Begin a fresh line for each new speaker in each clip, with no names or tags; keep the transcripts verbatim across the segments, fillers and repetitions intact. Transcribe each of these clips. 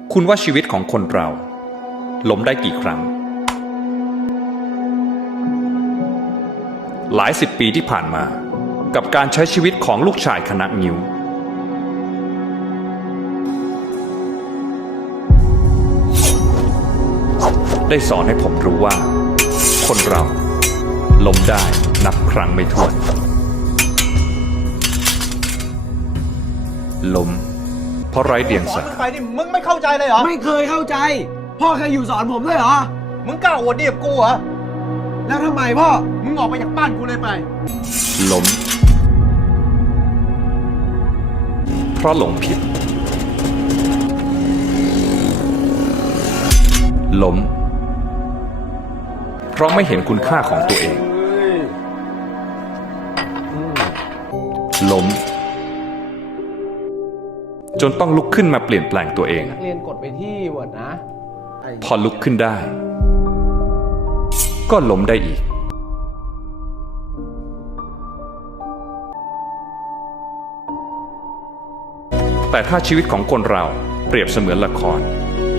คุณว่าชีวิตของคนเราล้มได้กี่ครั้งหลายสิบปีที่ผ่านมากับการใช้ชีวิตของลูกชายคณะงิ้วได้สอนให้ผมรู้ว่าคนเราล้มได้นับครั้งไม่ถ้วนล้มเพราะไร้เดียงสา
ไปนี่มึงไม่เข้าใจเลยเหรอ
ไม่เคยเข้าใจ พ่อเคยอยู่สอนผมด้วยเหรอ
มึงกล้าอวดดีกับกูเหรอ
แล้วทำไมพ่อ
มึงออกไปจากบ้านกูเลยไป
ล้มเพราะหลงผิดล้มเพราะไม่เห็นคุณค่าของตัวเองล้มจนต้องลุกขึ้นมาเปลี่ยนแปลงตัวเอง
เรียนกดไปที่เวิร์ดนะ
พอลุกขึ้นได้ก็ล้มได้อีกแต่ถ้าชีวิตของคนเราเปรียบเสมือนละคร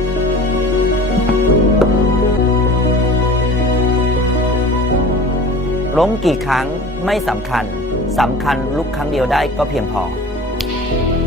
ล้มกี่ครั้งไม่สำคัญ สำคัญลุกครั้งเดียวได้ก็เพียงพอ